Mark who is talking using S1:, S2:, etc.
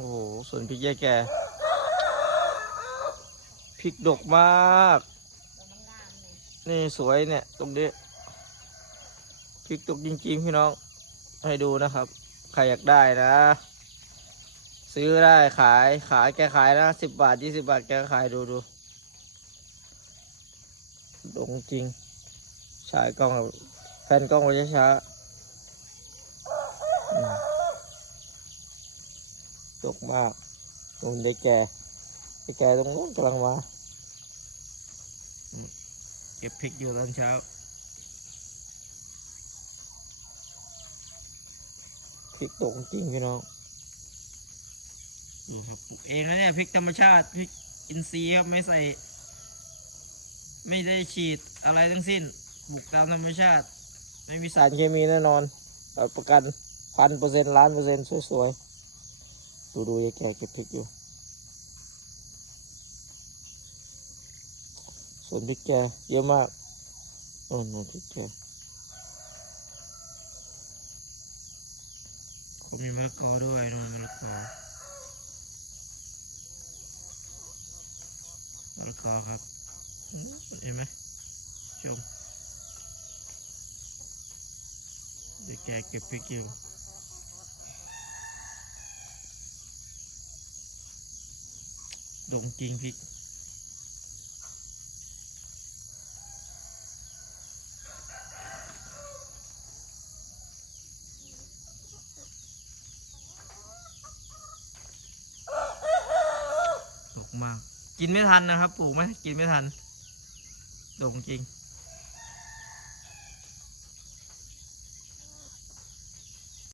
S1: โอ้โหส่วนพริกแย่แกพริกดกมาก นี่สวยเนี่ย ตรงนี้พริกดกจริงๆพี่น้อง ให้ดูนะครับ ใครอยากได้นะ ซื้อได้ขายขายแกขายนะสิบบาทยี่สิบาทแกก็ขายดูดูดกจริงฉายกล้องแบบแฟนกล้องไว้ช้าๆอืม ดกมากตรงได้แก่ได้แก่ตรงนู้นกำลังมาอืมเก็บพริกอยู่ตอนเช้าพริกตกจริงพี่น้องดูครับปลูกเองนะเนี่ยพริกธรรมชาติพริกอินทรีย์ครับไม่ใส่ ไม่ได้ฉีดอะไรทั้งสิ้นปลูกตามธรรมชาติ ไม่มีสารเคมีแน่นอนรับประกันพันเปอร์เซ็นต์ล้านเปอร์เซ็นต์สวยๆ ดูดูยายแก่เก็บพริกอยู่ ส่วนพริกแกเยอะมากโอ้โหพริกแกก็มีมะละกอด้วยนู่นมะละกอมะละกอครับเห็นไหมชมเดี๋ยวแกเก็บพริกอยู่ ดงจริงพริกดกมาก กินไม่ทันนะครับ ปลูกไหมกินไม่ทันดกจริง